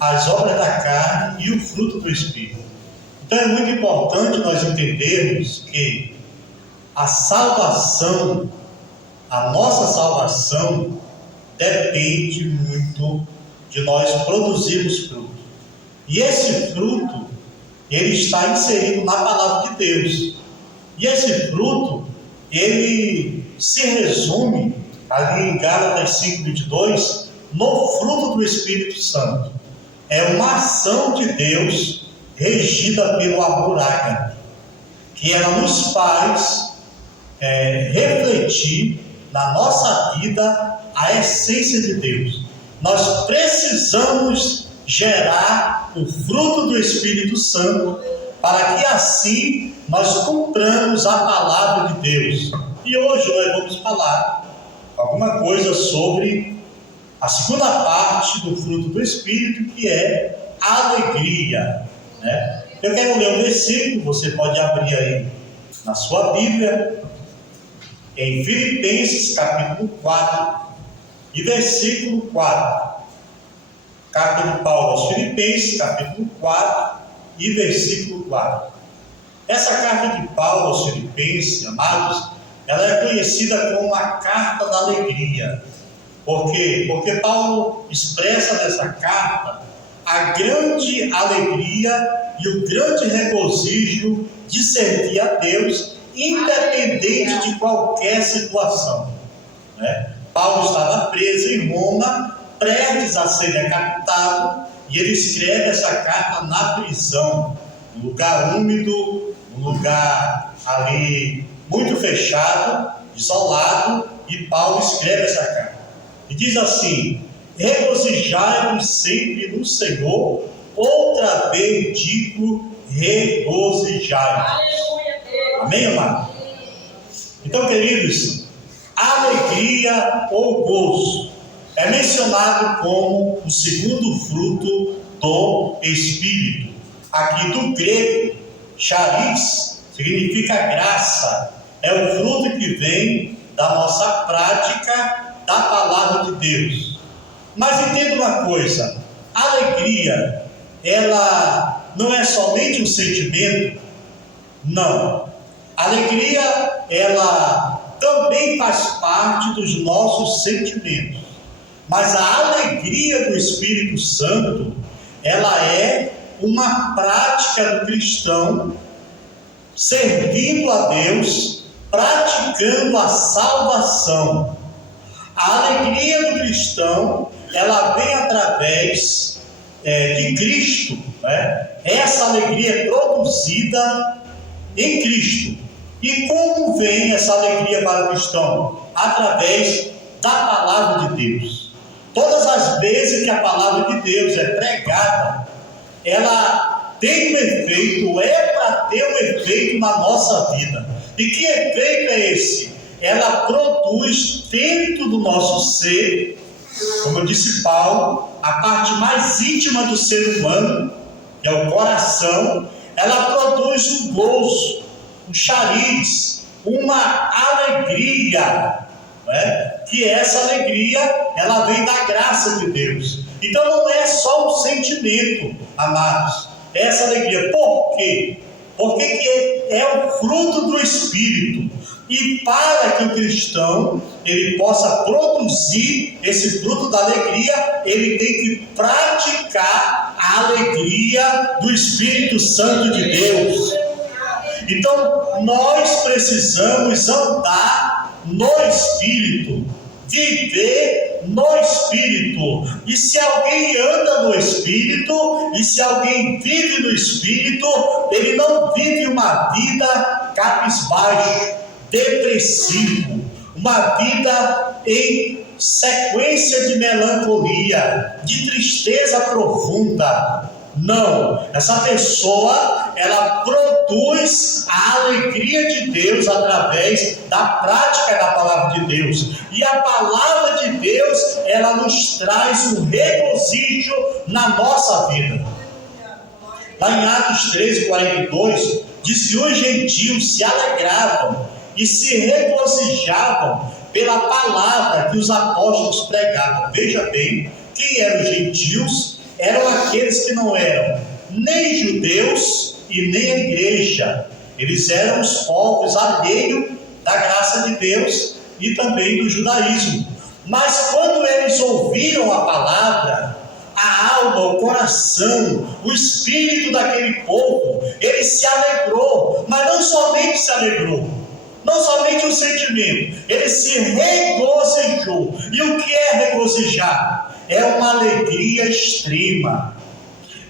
as obras da carne e o fruto do Espírito. Então é muito importante nós entendermos que a salvação, a nossa salvação, depende muito de nós produzirmos fruto. E esse fruto, ele está inserido na palavra de Deus. E esse fruto, ele se resume, ali em Gálatas 5:22, no fruto do Espírito Santo. É uma ação de Deus regida pelo amor ágape, que ela nos faz refletir na nossa vida a essência de Deus. Nós precisamos gerar o fruto do Espírito Santo para que assim nós cumpramos a palavra de Deus. E hoje nós vamos falar alguma coisa sobre a segunda parte do fruto do Espírito, que é a alegria, né? Eu quero ler um versículo, você pode abrir aí na sua Bíblia, em Filipenses capítulo 4 e versículo 4. Carta de Paulo aos Filipenses, capítulo 4 e versículo 4. Essa carta de Paulo aos Filipenses, amados, ela é conhecida como a carta da alegria. Por quê? Porque Paulo expressa nessa carta a grande alegria e o grande regozijo de servir a Deus, independente de qualquer situação, né? Paulo estava preso em Roma, prestes a ser decapitado, e ele escreve essa carta na prisão, num lugar úmido, num lugar ali muito fechado, isolado, e Paulo escreve essa carta. E diz assim: regozijai-vos sempre no Senhor, outra vez digo, regozijai-vos. Amém, amado? Então, queridos, alegria ou gozo é mencionado como o segundo fruto do Espírito. Aqui do grego, charis, significa graça. É o fruto que vem da nossa prática da palavra de Deus. Mas entenda uma coisa: a alegria, ela não é somente um sentimento. Não. A alegria, ela também faz parte dos nossos sentimentos. Mas a alegria do Espírito Santo, ela é uma prática do cristão servindo a Deus, praticando a salvação. A alegria do cristão, ela vem através de Cristo, né? Essa alegria é produzida em Cristo. E como vem essa alegria para o cristão? Através da palavra de Deus. Todas as vezes que a palavra de Deus é pregada, ela tem um efeito, é para ter um efeito na nossa vida. E que efeito é esse? Ela produz dentro do nosso ser, como eu disse Paulo, a parte mais íntima do ser humano, que é o coração. Ela produz um gozo, um chariz, uma alegria, né? Que essa alegria, ela vem da graça de Deus. Então não é só um sentimento, amados, essa alegria. Por quê? Porque que é o fruto do Espírito. E para que o cristão ele possa produzir esse fruto da alegria, ele tem que praticar a alegria do Espírito Santo de Deus. Então nós precisamos andar no Espírito, viver no Espírito. E se alguém anda no Espírito, e se alguém vive no Espírito, ele não vive uma vida cabisbaixo, depressivo, uma vida em sequência de melancolia, de tristeza profunda. Não, essa pessoa, ela produz a alegria de Deus através da prática da palavra de Deus. E a palavra de Deus, ela nos traz um regozijo na nossa vida. Lá em Atos 13:42, diz que os gentios se alegravam e se regozijavam pela palavra que os apóstolos pregavam. Veja bem, quem eram os gentios? eram aqueles que não eram nem judeus e nem a igreja. Eles eram os povos alheios da graça de Deus e também do judaísmo. Mas quando eles ouviram a palavra, a alma, o coração, o espírito daquele povo, ele se alegrou. Mas não somente se alegrou, não somente o sentimento, ele se regozijou. E o que é regozijar? É uma alegria extrema,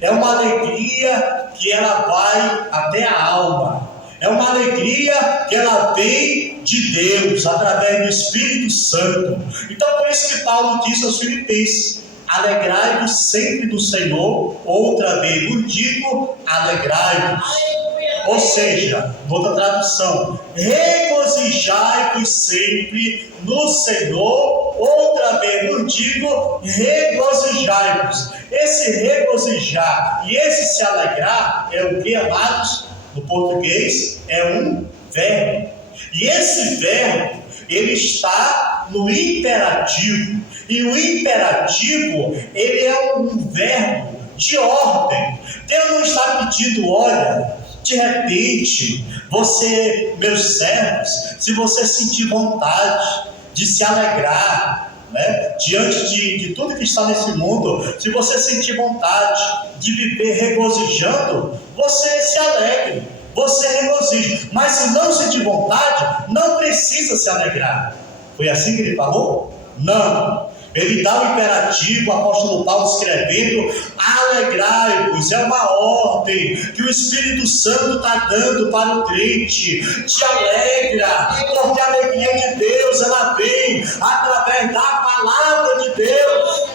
é uma alegria que ela vai até a alma, é uma alegria que ela vem de Deus, através do Espírito Santo. Então por isso que Paulo disse aos Filipenses: alegrai-vos sempre do Senhor. Outra vez vos digo, alegrai-vos. Ou seja, outra tradução, regozijai-vos sempre no Senhor. Outra vez vos digo, regozijai-vos. Esse regozijar e esse se alegrar é o que, amados? No português é um verbo. E esse verbo, ele está no imperativo. E o imperativo, ele é um verbo de ordem. Deus não está pedindo: olha, de repente, você, meus servos, se você sentir vontade de se alegrar, né, diante de tudo que está nesse mundo, se você sentir vontade de viver regozijando, você se alegre, você regozije. Mas se não sentir vontade, não precisa se alegrar. Foi assim que ele falou? Não. Ele dá o imperativo, o apóstolo Paulo escrevendo: alegrai-vos. É uma ordem que o Espírito Santo está dando para o crente. Te alegra, porque a alegria de Deus, ela vem através da palavra de Deus.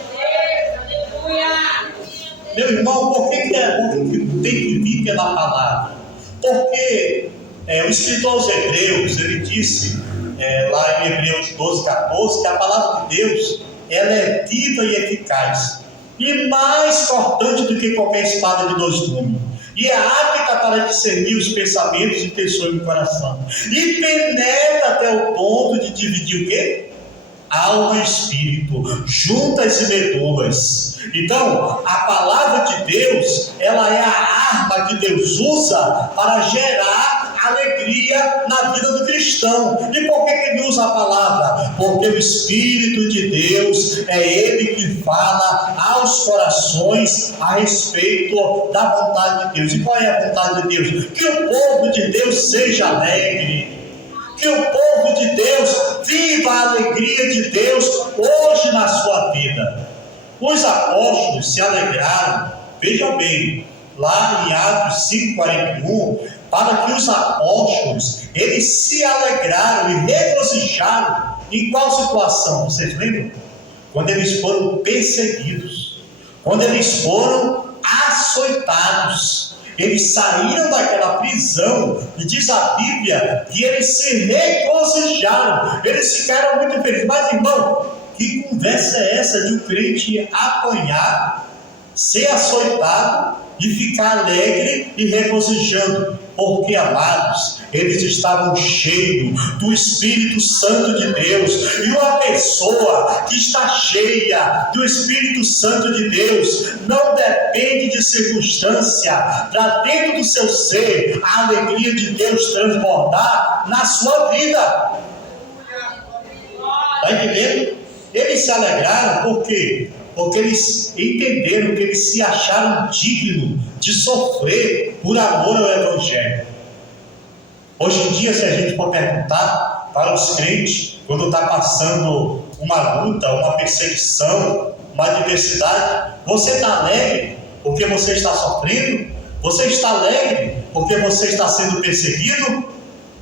Meu irmão, por que tem que vir pela palavra? Porque o escritor aos Hebreus, ele disse lá em Hebreus 12, 14, que a palavra de Deus, ela é viva e eficaz, e mais cortante do que qualquer espada de dois gumes, e é apta para discernir os pensamentos e intenções do coração, e penetra até o ponto de dividir o quê? Alma e espírito, juntas e medulas. Então, a palavra de Deus, ela é a arma que Deus usa para gerar alegria na vida do cristão. E por que ele usa a palavra? Porque o Espírito de Deus é ele que fala aos corações a respeito da vontade de Deus. E qual é a vontade de Deus? Que o povo de Deus seja alegre, que o povo de Deus viva a alegria de Deus hoje na sua vida. Os apóstolos se alegraram, veja bem, lá em Atos 5,41, para que os apóstolos, eles se alegraram e regozijaram. Em qual situação? Vocês lembram? Quando eles foram perseguidos, quando eles foram açoitados, eles saíram daquela prisão, e diz a Bíblia que eles se regozijaram, eles ficaram muito felizes. Mas, irmão, que conversa é essa de um crente apanhar, ser açoitado e ficar alegre e regozijando? Porque, amados, eles estavam cheios do Espírito Santo de Deus. E uma pessoa que está cheia do Espírito Santo de Deus não depende de circunstância para dentro do seu ser a alegria de Deus transbordar na sua vida. Está entendendo? Eles se alegraram por quê? Porque eles entenderam que eles se acharam dignos de sofrer por amor ao Evangelho. Hoje em dia, se a gente for perguntar para os crentes, quando está passando uma luta, uma perseguição, uma adversidade, você está alegre porque você está sofrendo? Você está alegre porque você está sendo perseguido?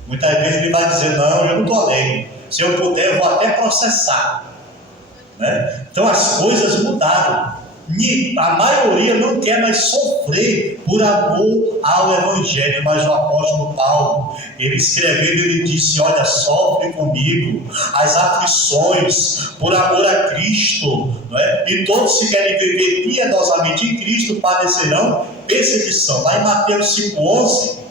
Muitas vezes ele vai dizer: não, eu não estou alegre. Se eu puder, eu vou até processar. Então as coisas mudaram. A maioria não quer mais sofrer por amor ao Evangelho. Mas o apóstolo Paulo, ele escrevendo, ele disse: olha, sofre comigo as aflições por amor a Cristo, e todos que querem viver piedosamente em Cristo padecerão perseguição. Lá em Mateus 5,11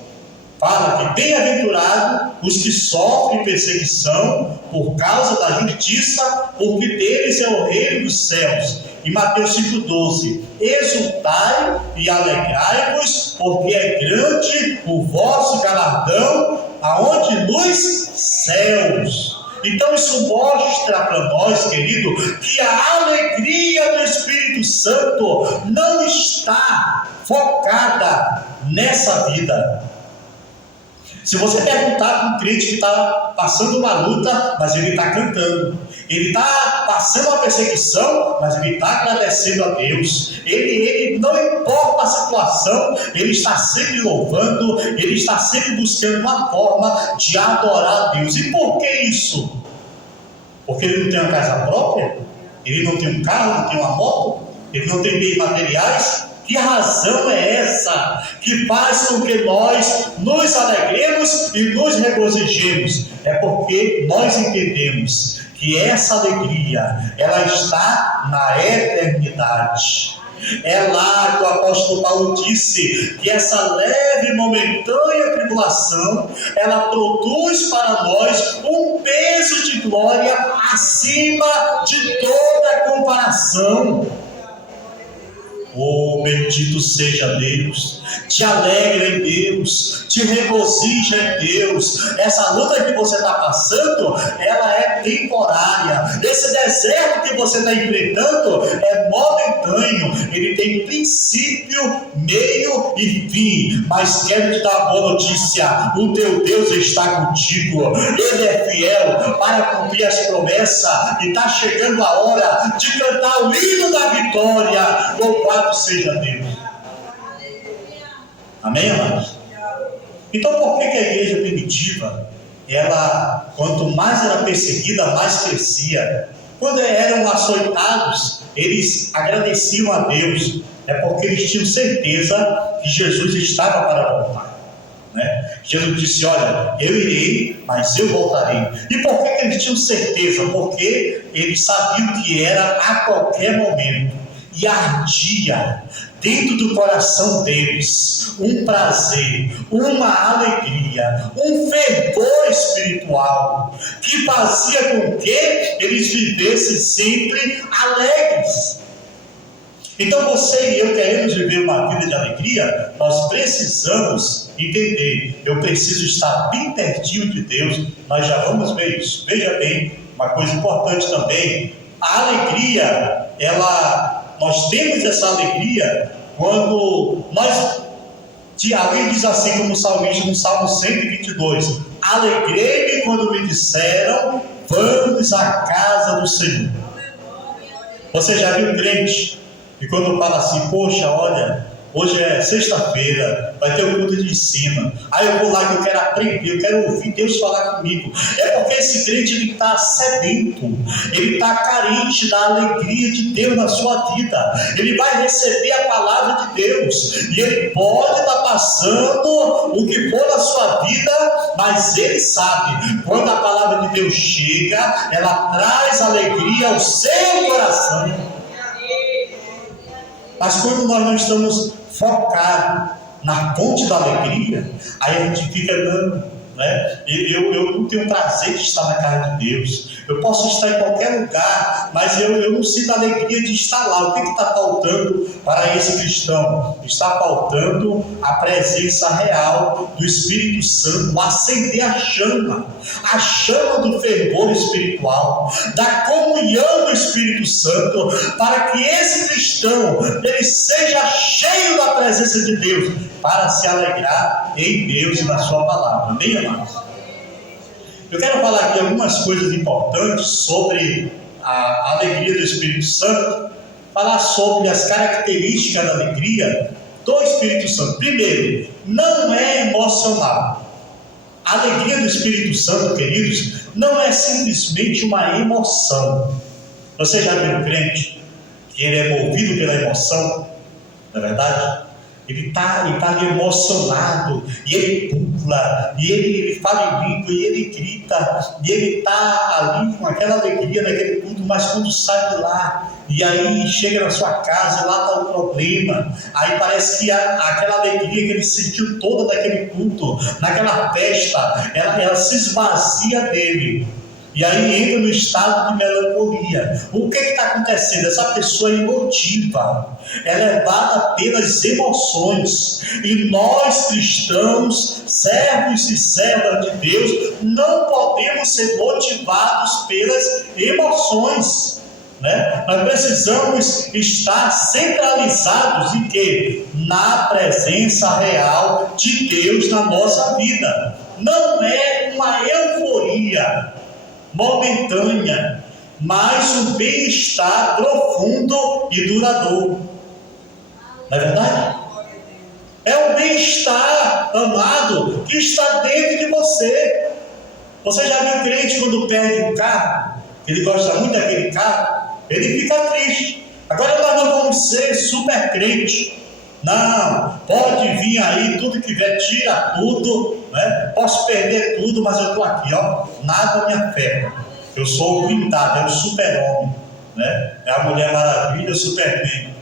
fala que bem-aventurado os que sofrem perseguição por causa da justiça, porque deles é o reino dos céus. em Mateus 5,12: exultai e alegrai-vos, porque é grande o vosso galardão, aonde? Nos céus. Então isso mostra para nós, querido, que a alegria do Espírito Santo não está focada nessa vida. Se você perguntar para um crente que está passando uma luta, mas ele está cantando, ele está passando uma perseguição, mas ele está agradecendo a Deus, ele não importa a situação, ele está sempre louvando, ele está sempre buscando uma forma de adorar a Deus. E por que isso? Porque ele não tem uma casa própria, ele não tem um carro, não tem uma moto, ele não tem bens materiais. Que razão é essa que faz com que nós nos alegremos e nos regozijemos? É porque nós entendemos que essa alegria, ela está na eternidade. É lá que o apóstolo Paulo disse que essa leve e momentânea tribulação, ela produz para nós um peso de glória acima de toda comparação. Oh, bendito seja Deus, te alegra em Deus, te regozija em Deus. Essa luta que você está passando, ela é temporária. Esse deserto que você está enfrentando é momentâneo, ele tem princípio, meio e fim. Mas quero te dar uma boa notícia: o teu Deus está contigo, ele é fiel para cumprir as promessas, e está chegando a hora de cantar o hino da vitória. Louvado seja Deus. Amém, amados? Então por que a igreja primitiva, ela, quanto mais era perseguida, mais crescia? Quando eram açoitados, eles agradeciam a Deus. É porque eles tinham certeza que Jesus estava para voltar, né? Jesus disse: olha, eu irei, mas eu voltarei. E por que eles tinham certeza? Porque eles sabiam que era a qualquer momento. E ardia dentro do coração deles um prazer, uma alegria, um fervor espiritual, que fazia com que eles vivessem sempre alegres. Então você e eu queremos viver uma vida de alegria, nós precisamos entender: eu preciso estar bem pertinho de Deus. Nós já vamos ver isso. Veja bem, uma coisa importante também: a alegria, nós temos essa alegria quando alguém diz assim, como o salmista no Salmo 122: alegrei-me quando me disseram, vamos à casa do Senhor. Você já viu crente que quando fala assim: poxa, olha, hoje é sexta-feira, vai ter um culto de ensino, aí eu vou lá que eu quero aprender, eu quero ouvir Deus falar comigo. É porque esse crente, ele está sedento, ele está carente da alegria de Deus na sua vida. Ele vai receber a palavra de Deus, e ele pode estar passando o que for na sua vida, mas ele sabe, quando a palavra de Deus chega, ela traz alegria ao seu coração. Mas quando nós não estamos focados na fonte da alegria, aí a gente fica dando, né? Eu não tenho prazer de estar na casa de Deus. Eu posso estar em qualquer lugar, mas eu não sinto a alegria de estar lá. O que está faltando para esse cristão? Está faltando a presença real do Espírito Santo, acender a chama do fervor espiritual, da comunhão do Espírito Santo, para que esse cristão, ele seja cheio da presença de Deus, para se alegrar em Deus e na sua palavra. Amém, amados? Eu quero falar aqui algumas coisas importantes sobre a alegria do Espírito Santo, falar sobre as características da alegria do Espírito Santo. Primeiro, não é emocional. A alegria do Espírito Santo, queridos, não é simplesmente uma emoção. Você já viu um crente que ele é movido pela emoção? Não é verdade? Ele está ali emocionado, e ele pula, e ele fala em língua, e ele grita, e ele está ali com aquela alegria naquele culto. Mas quando sai de lá, e aí chega na sua casa, e lá está o problema, aí parece que aquela alegria que ele sentiu toda daquele culto, naquela festa, ela se esvazia dele. E aí entra no estado de melancolia. O que está acontecendo? Essa pessoa é emotiva, é levada pelas emoções. E nós cristãos, servos e servas de Deus, não podemos ser motivados pelas emoções, né? Nós precisamos estar centralizados em quê? Na presença real de Deus na nossa vida. Não é uma euforia momentânea, mas um bem-estar profundo e duradouro. Não é verdade? É um bem-estar, amado, que está dentro de você. Você já viu o crente quando perde um carro? Ele gosta muito daquele carro, ele fica triste. Agora nós não vamos ser super crente. Não, pode vir aí, tudo que vier, tira tudo, né? Posso perder tudo, mas eu estou aqui, ó, nada me afeta. Eu sou o blindado, é o super-homem, né? É a Mulher Maravilha, o Superman.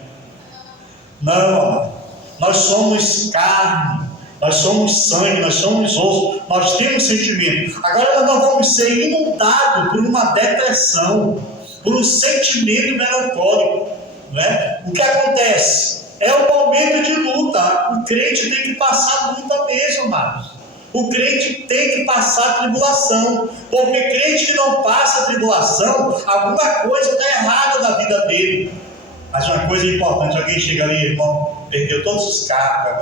Não, nós somos carne, nós somos sangue, nós somos osso, nós temos sentimento. Agora nós não vamos ser inundados por uma depressão, por um sentimento melancólico, né? O que acontece? É um momento de luta. O crente tem que passar luta mesmo, amados. O crente tem que passar tribulação. Porque crente que não passa tribulação, alguma coisa está errada na vida dele. Mas uma coisa importante, alguém chega ali, irmão, perdeu todos os carros,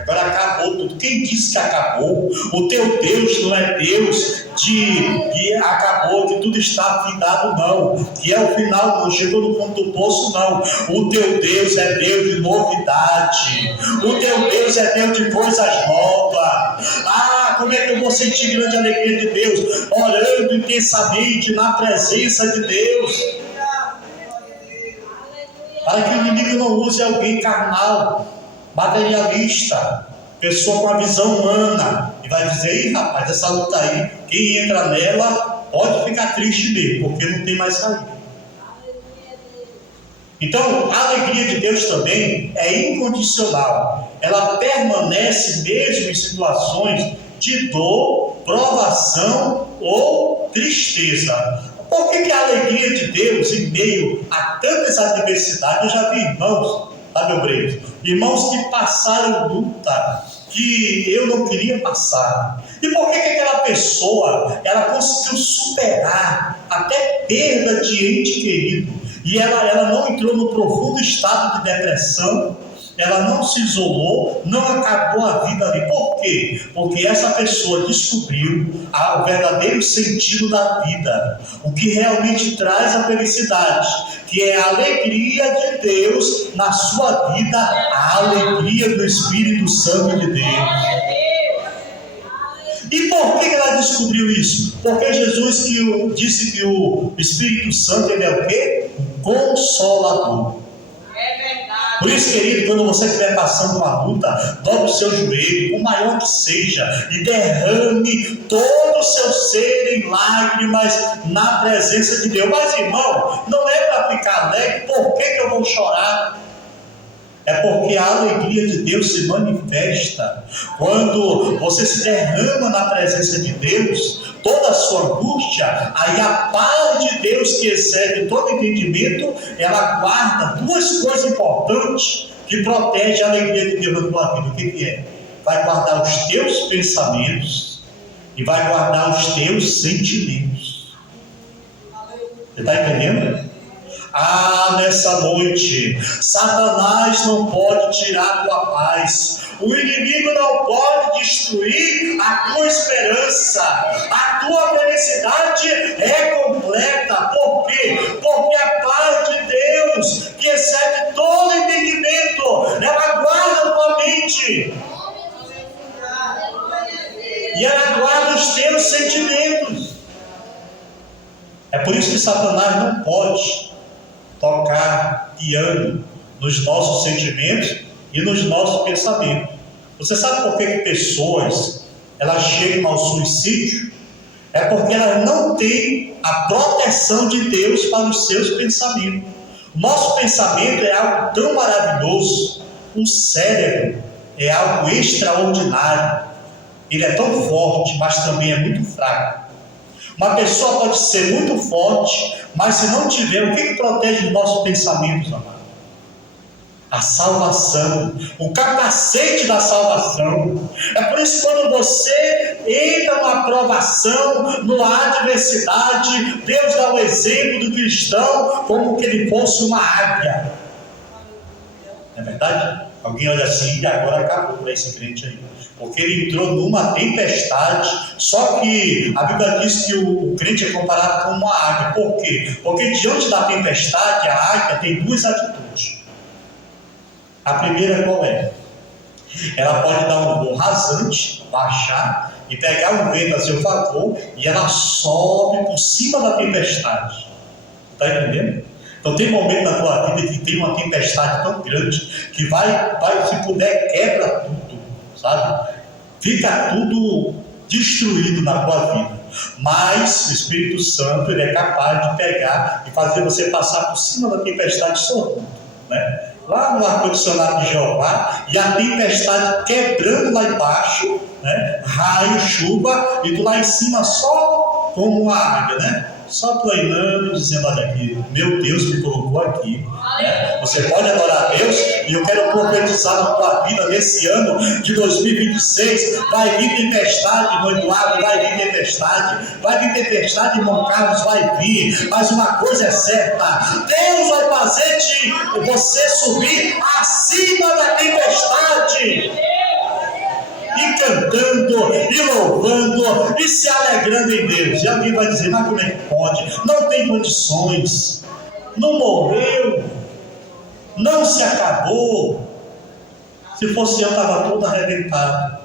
agora acabou tudo. Quem disse que acabou? O teu Deus não é Deus que acabou, que tudo está findado, não. Que é o final, não chegou no fundo do poço, não. O teu Deus é Deus de novidade. O teu Deus é Deus de coisas novas. Ah, como é que eu vou sentir grande alegria de Deus? Orando intensamente na presença de Deus. Para que o inimigo não use alguém carnal, materialista, pessoa com a visão humana, e vai dizer: ih, rapaz, essa luta aí, quem entra nela pode ficar triste mesmo, porque não tem mais saída. Então, a alegria de Deus também é incondicional. Ela permanece mesmo em situações de dor, provação ou tristeza. Por que a alegria de Deus, em meio a tantas adversidades, eu já vi irmãos, sabe, obreiros? Irmãos que passaram luta que eu não queria passar. E por que aquela pessoa, ela conseguiu superar até perda de ente querido? E ela não entrou no profundo estado de depressão, ela não se isolou, não acabou a vida ali. Por quê? Porque essa pessoa descobriu o verdadeiro sentido da vida, o que realmente traz a felicidade, que é a alegria de Deus na sua vida, a alegria do Espírito Santo de Deus. E por que ela descobriu isso? Porque Jesus disse que o Espírito Santo, ele é o quê? O Consolador. Por isso, querido, quando você estiver passando uma luta, dobre o seu joelho, o maior que seja, e derrame todo o seu ser em lágrimas na presença de Deus. Mas, irmão, não é para ficar alegre. Por que eu vou chorar? É porque a alegria de Deus se manifesta quando você se derrama na presença de Deus, toda a sua angústia, aí a paz de Deus que excede todo entendimento, ela guarda duas coisas importantes que protegem a alegria de Deus na tua vida. O que é? Vai guardar os teus pensamentos e vai guardar os teus sentimentos. Você está entendendo? Ah, nessa noite, Satanás não pode tirar a tua paz. O inimigo não pode destruir a tua esperança. A tua felicidade é completa. Por quê? Porque a paz de Deus, que excede todo entendimento, ela guarda a tua mente. E ela guarda os teus sentimentos. É por isso que Satanás não pode tocar piano nos nossos sentimentos e nos nossos pensamentos. Você sabe por que pessoas elas chegam ao suicídio? É porque elas não têm a proteção de Deus para os seus pensamentos. O nosso pensamento é algo tão maravilhoso. O cérebro é algo extraordinário. Ele é tão forte, mas também é muito fraco. Uma pessoa pode ser muito forte, mas se não tiver, o que protege os nossos pensamentos, amado? A salvação, o capacete da salvação. É por isso que quando você entra numa provação, numa adversidade, Deus dá o exemplo do cristão como que ele fosse uma águia. Não é verdade? Alguém olha assim, e agora acabou para esse crente aí. Porque ele entrou numa tempestade. Só que a Bíblia diz que o crente é comparado com uma águia. Por quê? Porque diante da tempestade, a águia tem duas atitudes. A primeira qual é? Ela pode dar um voo rasante, baixar e pegar um vento a seu favor, e ela sobe por cima da tempestade. Está entendendo? Então tem momento na tua vida que tem uma tempestade tão grande que vai, se puder, quebra tudo, sabe? Fica tudo destruído na tua vida. Mas o Espírito Santo, ele é capaz de pegar e fazer você passar por cima da tempestade sorrindo, né? Lá no ar-condicionado de Jeová, e a tempestade quebrando lá embaixo, né? Raio, chuva, e tu lá em cima só como uma águia, né? Só planando, dizendo: olha aqui, meu Deus me colocou aqui, né? Você pode adorar a Deus, e eu quero profetizar na tua vida nesse ano de 2026. Vai vir tempestade no Eduardo, vai vir tempestade, irmão Carlos, vai vir, mas uma coisa é certa: Deus vai fazer você subir acima da tempestade, e cantando, e louvando, e se alegrando em Deus. E alguém vai dizer: mas como é que pode? Não tem condições, não morreu, não se acabou. Se fosse eu, estava todo arrebentado.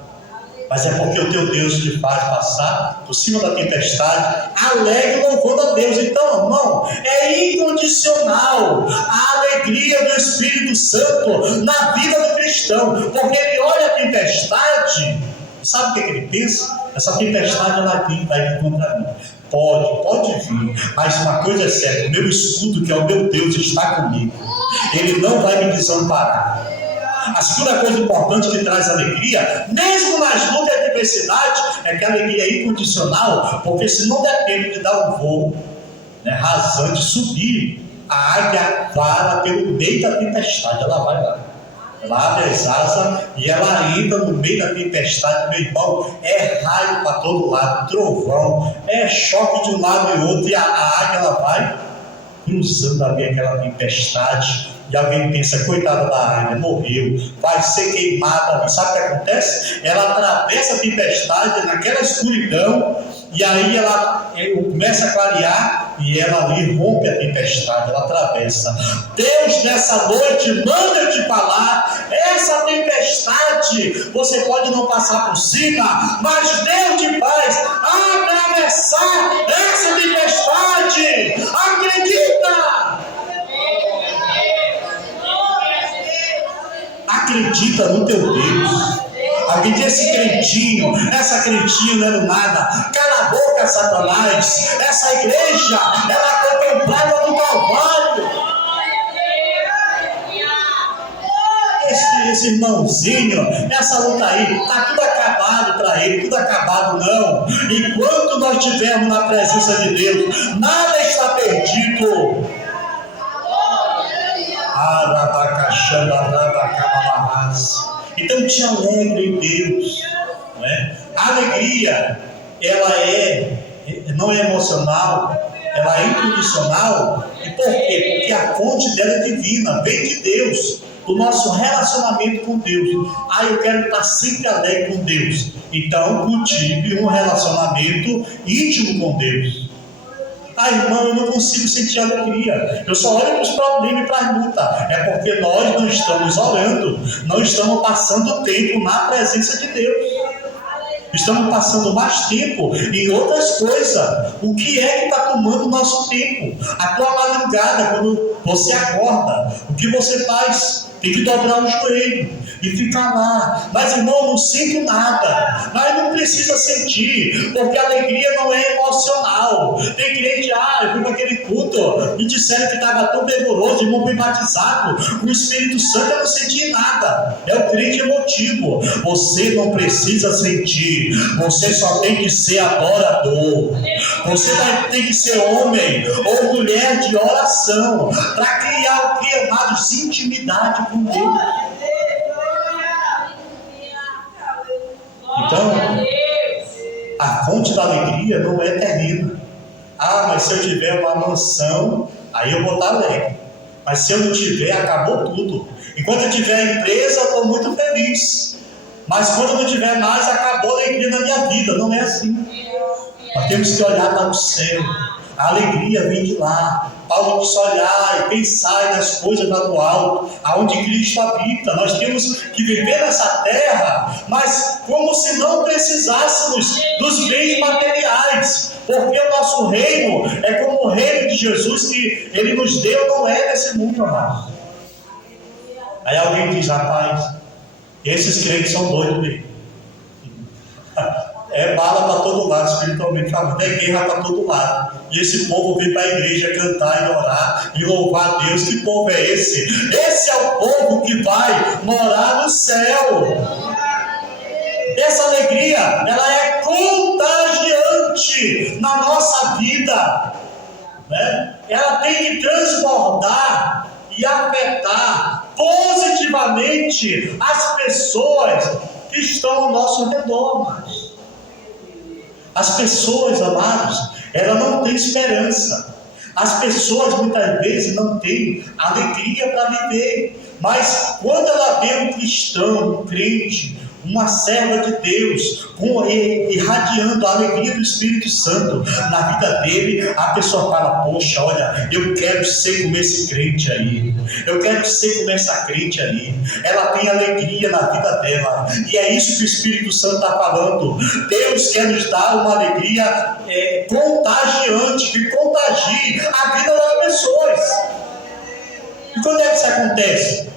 Mas é porque o teu Deus te faz passar por cima da tempestade, alegre, louvando a Deus. Então, irmão, é incondicional a alegria do Espírito Santo na vida do cristão, porque ele olha a tempestade, sabe o que ele pensa? Essa tempestade vai vir contra mim. Pode vir, mas uma coisa é certa: o meu escudo, que é o meu Deus, está comigo, ele não vai me desamparar. A segunda coisa importante que traz alegria, mesmo nas lutas e adversidade, é que a alegria é incondicional, porque se não der tempo de dar um voo, né, rasante, subir, a águia vara pelo meio da tempestade. Ela vai lá, ela abre as asas e ela entra no meio da tempestade. Meu irmão, é raio para todo lado, trovão, é choque de um lado e outro, e a águia ela vai cruzando ali aquela tempestade. E alguém pensa: coitada da águia, morreu, vai ser queimada ali. Sabe o que acontece? Ela atravessa a tempestade naquela escuridão, e aí ela começa a clarear, e ela ali rompe a tempestade, ela atravessa. Deus nessa noite manda eu te falar: essa tempestade você pode não passar por cima, mas Deus te faz atravessar essa tempestade. Acredita! Acredita no teu Deus. Alguém diz: esse crentinho, essa crentinha não era nada. Cala a boca, Satanás. Essa igreja, ela foi comprada no Calvário. Esse irmãozinho, essa luta aí, está tudo acabado para ele, tudo acabado. Não. Enquanto nós estivermos na presença de Deus, nada está perdido. Então te alegre em Deus, né? A alegria, ela não é emocional, ela é incondicional. E por quê? Porque a fonte dela é divina, vem de Deus, do nosso relacionamento com Deus. Eu quero estar sempre alegre com Deus. Então cultive um relacionamento íntimo com Deus. Irmão, eu não consigo sentir alegria, eu só olho para os problemas e para as lutas. É porque nós não estamos orando, não estamos passando tempo na presença de Deus, estamos passando mais tempo em outras coisas. O que é que está tomando o nosso tempo? A tua madrugada, quando você acorda, o que você faz? Tem que dobrar o joelho e ficar lá. Mas, irmão, não sinto nada. Mas não precisa sentir, porque a alegria não é emocional. Tem crente: eu fui para aquele culto e disseram que estava tão fervoroso, irmão, fui batizado com o Espírito Santo, eu não senti nada. é o crente emotivo. Você não precisa sentir, você só tem que ser adorador. Você tem que ser homem ou mulher de oração para criar o que, amados? Intimidade com Deus. Então, a fonte da alegria não é terrena. Mas se eu tiver uma mansão, aí eu vou estar alegre. Mas se eu não tiver, acabou tudo. Enquanto eu tiver empresa, eu estou muito feliz. Mas quando eu não tiver mais, acabou a alegria na minha vida. Não é assim. Nós temos que olhar para o céu. A alegria vem de lá. Paulo disse olhar e pensar nas coisas lá do alto, aonde Cristo habita. Nós temos que viver nessa terra, mas como se não precisássemos dos bens materiais, porque o nosso reino é como o reino de Jesus que Ele nos deu, não é desse mundo, amado. Aí alguém diz, rapaz, esses crentes são doidos mesmo. É bala para todo lado, espiritualmente falando, é guerra para todo lado. E esse povo vem para a igreja cantar e orar e louvar a Deus. Que povo é esse? Esse é o povo que vai morar no céu. Essa alegria, ela é contagiante na nossa vida, né? Ela tem que transbordar e afetar positivamente as pessoas que estão ao nosso redor, mas as pessoas, amados, elas não têm esperança. As pessoas muitas vezes não têm alegria para viver. Mas quando ela vê um cristão, um crente, uma serva de Deus, irradiando a alegria do Espírito Santo na vida dele, a pessoa fala, poxa, olha, eu quero ser como esse crente aí, eu quero ser como essa crente aí. Ela tem alegria na vida dela, e é isso que o Espírito Santo está falando. Deus quer nos dar uma alegria contagiante, que contagie a vida das pessoas. E quando é que isso acontece?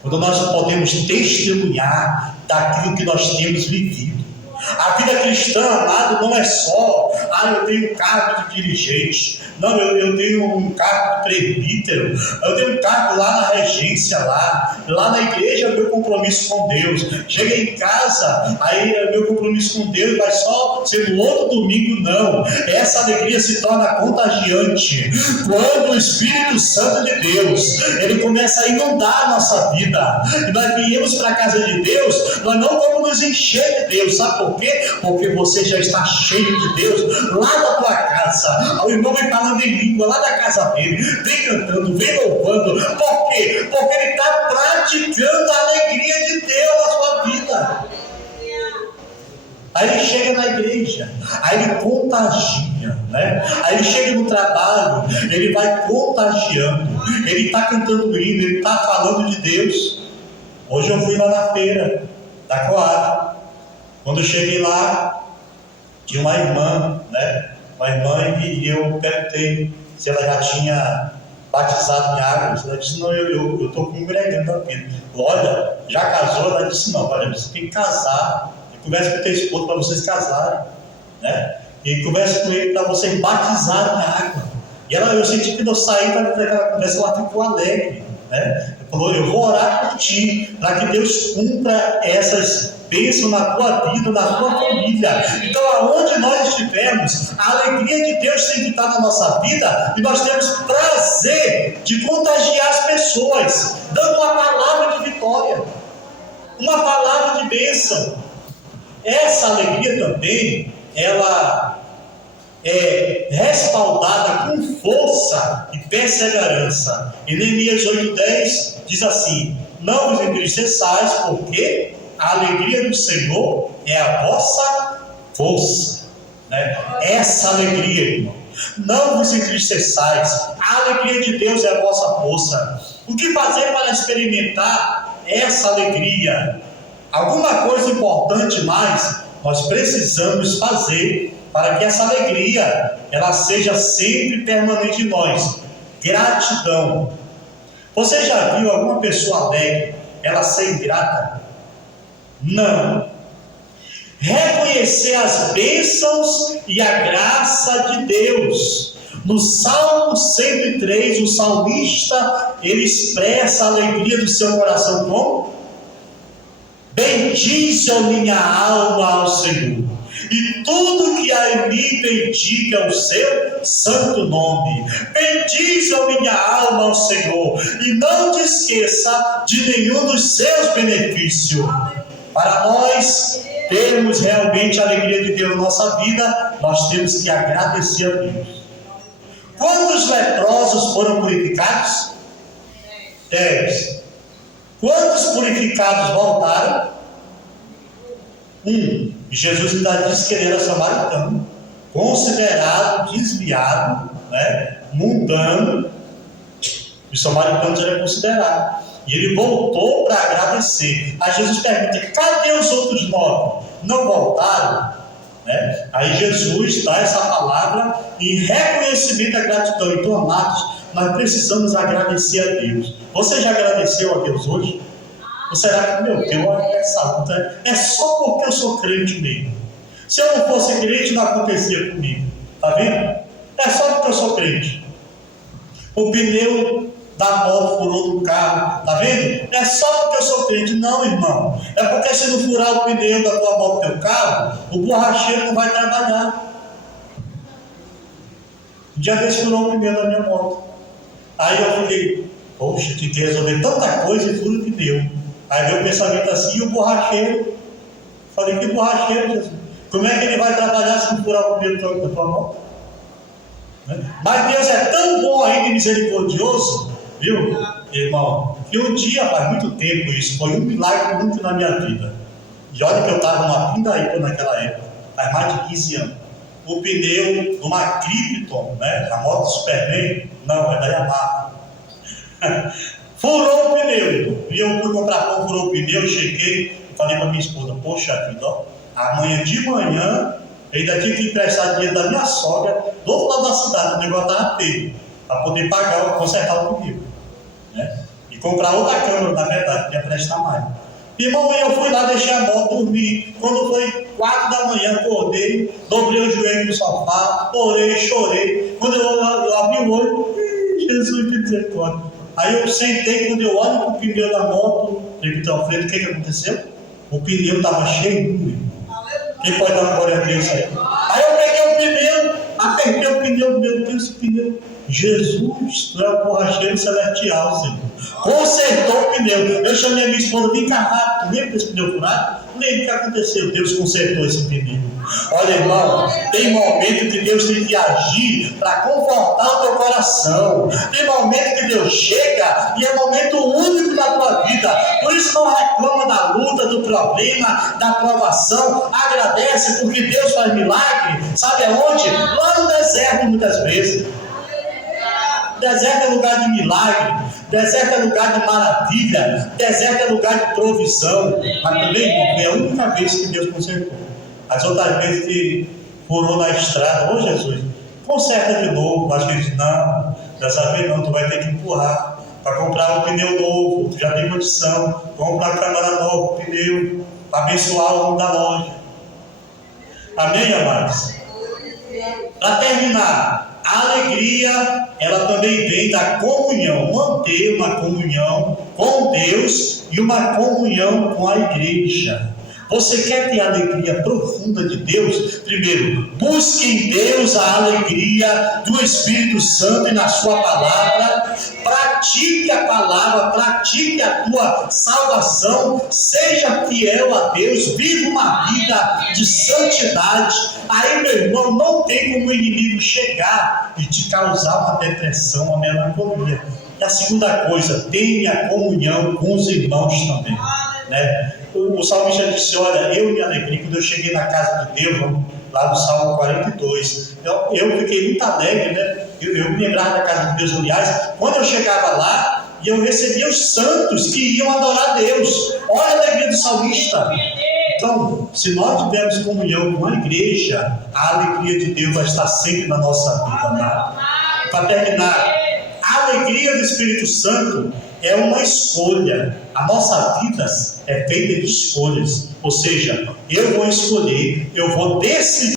Quando nós podemos testemunhar daquilo que nós temos vivido. A vida cristã, amado, não é só, eu tenho um cargo de dirigente, não, eu tenho um cargo de presbítero, eu tenho um cargo lá na regência, lá na igreja é o meu compromisso com Deus. Cheguei em casa, aí é o meu compromisso com Deus vai só ser no outro domingo, não. Essa alegria se torna contagiante quando o Espírito Santo de Deus, ele começa a inundar a nossa vida, e nós viemos para a casa de Deus, nós não vamos nos encher de Deus, sabe por quê? Porque você já está cheio de Deus lá da tua casa. O irmão vem falando em língua lá da casa dele, vem cantando, vem louvando. Por quê? Porque ele está praticando a alegria de Deus na sua vida. Aí ele chega na igreja, aí ele contagia, né? Aí ele chega no trabalho, ele vai contagiando, ele está cantando hino, ele está falando de Deus. Hoje eu fui lá na feira da Coab. Quando eu cheguei lá, tinha uma irmã, né? Uma irmã, e eu perguntei se ela já tinha batizado em água. Ela disse, não, eu estou congregando apenas. Olha, já casou? Ela disse, não, olha, você tem que casar. E conversa com o teu esposo para vocês casarem, né? E conversa com ele para vocês batizarem na água. E eu senti que quando eu saí daquela conversa, ela ficou alegre, né? Ela falou, eu vou orar por ti, para que Deus cumpra essas bênçãos na tua vida, na tua família. Então, aonde nós estivermos, a alegria de Deus tem que estar na nossa vida, e nós temos prazer de contagiar as pessoas, dando uma palavra de vitória, uma palavra de bênção. Essa alegria também, ela é respaldada com força e perseverança. Em Neemias 8:10 diz assim, não vos entristeçais, porque a alegria do Senhor é a vossa força, né? Essa alegria, irmão, não vos entristeçais, a alegria de Deus é a vossa força. O que fazer para experimentar essa alegria? Alguma coisa importante mais nós precisamos fazer para que essa alegria ela seja sempre permanente em nós. Gratidão. Você já viu alguma pessoa alegre ela ser ingrata? Não. Reconhecer as bênçãos e a graça de Deus. No Salmo 103, o salmista ele expressa a alegria do seu coração como? Bendize, ó minha alma, ao Senhor, e tudo que há em mim bendiga o seu santo nome. Bendize, ó minha alma, ao Senhor, e não te esqueça de nenhum dos seus benefícios. Para nós termos realmente a alegria de Deus na nossa vida, nós temos que agradecer a Deus. Quantos leprosos foram purificados? 10. Quantos purificados voltaram? 1. Jesus ainda disse que ele era samaritano, considerado desviado, mundano. Os samaritanos eram considerados. E ele voltou para agradecer. Aí Jesus pergunta: cadê os outros 9? Não voltaram? Aí Jesus dá essa palavra em reconhecimento à gratidão. Então, amados, nós precisamos agradecer a Deus. Você já agradeceu a Deus hoje? Ou será que, meu Deus, essa luta é só porque eu sou crente mesmo? Se eu não fosse crente, não acontecia comigo. Está vendo? É só porque eu sou crente. O pneu da moto furou do carro, está vendo? É só porque eu sou crente. Não, irmão. É porque se não furar o pneu da tua moto do teu carro, o borracheiro não vai trabalhar. Um dia desse furou o pneu da minha moto. Aí eu falei: poxa, tinha que resolver tanta coisa e fura o pneu. Aí veio o pensamento assim: e o borracheiro? Falei: que borracheiro, Jesus? Como é que ele vai trabalhar se não furar o pneu da tua moto? Mas Deus é tão bom ainda e misericordioso, viu, irmão, que um dia, faz muito tempo isso, foi um milagre muito na minha vida. E olha que eu estava numa pindaíba naquela época, faz mais de 15 anos. O pneu de uma Krypton, a moto do Superman, não, é da Yamaha. Furou o pneu. E eu fui comprar pão, furou o pneu, cheguei e falei para minha esposa: poxa vida, amanhã de manhã eu ainda tinha que emprestar dinheiro da minha sogra do outro lado da cidade, o negócio estava feio, para poder pagar, consertar o pneu, e comprar outra câmera, na verdade, que ia prestar mais. Irmão, eu fui lá, deixei a moto, dormir. Quando foi 4 da manhã, acordei, dobrei o joelho no sofá, orei, chorei. Quando eu abri o olho, Jesus, que misericórdia. Aí eu sentei, quando eu olho para o pneu da moto, digo: então, Alfredo, o que aconteceu? O pneu estava cheio, irmão. Quem pode dar glória a Deus aí? Aí eu peguei o pneu, apertei o pneu, meu Deus, o pneu. Jesus, tu é o borracheiro celestial, Senhor. Consertou o pneu. Eu chamei a minha esposa: vem cá rápido, lembra desse pneu furado? Lembra o que aconteceu? Deus consertou esse pneu. Olha, irmão, tem momento que Deus tem que agir para confortar o teu coração. Tem momento que Deus chega e é momento único da tua vida. Por isso não reclama da luta, do problema, da provação. Agradece, porque Deus faz milagre. Sabe aonde? Lá no deserto, muitas vezes. Deserto é lugar de milagre, deserto é lugar de maravilha, deserto é lugar de provisão. Mas também, irmão, foi a única vez que Deus consertou. As outras vezes que furou na estrada: ô Jesus, conserta de novo. Mas ele disse: não, dessa vez não, tu vai ter que empurrar para comprar um pneu novo, tu já tem condição, comprar câmera nova, pneu, para abençoar o nome da loja. Amém, amados? Para terminar, a alegria, ela também vem da comunhão, manter uma comunhão com Deus e uma comunhão com a igreja. Você quer ter a alegria profunda de Deus? Primeiro, busque em Deus a alegria do Espírito Santo e na sua palavra. Pratique a palavra, pratique a tua salvação. Seja fiel a Deus, viva uma vida de santidade. Aí, meu irmão, não tem como o inimigo chegar e te causar uma depressão, uma melancolia. E a segunda coisa, tenha comunhão com os irmãos também, O salmista disse: olha, eu me alegrei quando eu cheguei na casa de Deus, lá no Salmo 42. Eu fiquei muito alegre, Eu me lembrava da casa de Deus. Aliás, quando eu chegava lá, e eu recebia os santos que iam adorar a Deus. Olha a alegria do salmista. Então, se nós tivermos comunhão com a igreja, a alegria de Deus vai estar sempre na nossa vida. Para terminar, a alegria do Espírito Santo é uma escolha. A nossa vida é feita de escolhas. Ou seja, eu vou escolher, eu vou decidir